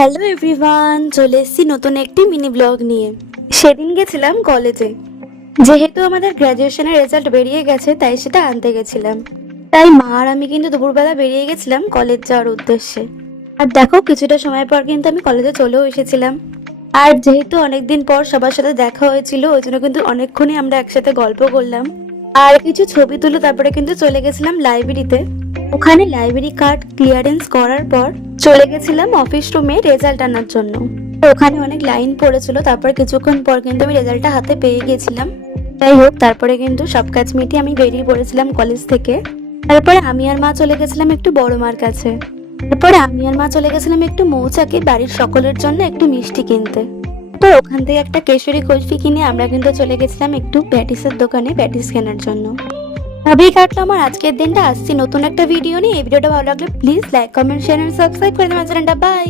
Hello everyone, চলে এসেছি নতুন একটি মিনি ব্লগ নিয়ে। সেদিন গেছিলাম কলেজে, যেহেতু আমাদের গ্র্যাজুয়েশনের রেজাল্ট বেরিয়ে গেছে তাই সেটা আনতে গেছিলাম। তাই মা আর আমি কিন্তু দুপুরবেলা বেরিয়ে গেছিলাম কলেজ যাওয়ার উদ্দেশ্যে। আর দেখো, কিছুটা সময় পর কিন্তু আমি কলেজে চলেও এসেছিলাম। আর যেহেতু অনেকদিন পর সবার সাথে দেখা হয়েছিল, ওই জন্য কিন্তু অনেকক্ষণই আমরা একসাথে গল্প করলাম আর কিছু ছবি তুলে তারপরে কিন্তু চলে গেছিলাম লাইব্রেরিতে। ওখানে লাইব্রেরি কার্ড ক্লিয়ারেন্স করার পর চলে গেছিলাম অফিস রুমে রেজাল্ট আনার জন্য। ওখানে অনেক লাইন পড়েছিল, তারপর কিছুক্ষণ পর কিন্তু আমি রেজাল্টটা হাতে পেয়ে গেছিলাম। যাই হোক, তারপরে কিন্তু সব কাজ মিটিয়ে আমি বেরিয়ে পড়েছিলাম কলেজ থেকে। তারপরে আমি আর মা চলে গেছিলাম একটু বড় মার কাছে। তারপরে আমি আর মা চলে গেছিলাম একটু মৌচাকে বাড়ির সকলের জন্য একটু মিষ্টি কিনতে। তো ওখান থেকে একটা কেশরী কুলফি কিনে আমরা কিন্তু চলে গেছিলাম একটু প্যাটিসের দোকানে প্যাটিস কেনার জন্য। তবেই কাটলো আমার আজকের দিনটা। আসছি নতুন একটা ভিডিও নিয়ে। এই ভিডিওটা ভালো লাগলে please like, comment, share and subscribe করে দেবেন চ্যানেলটা। বাই।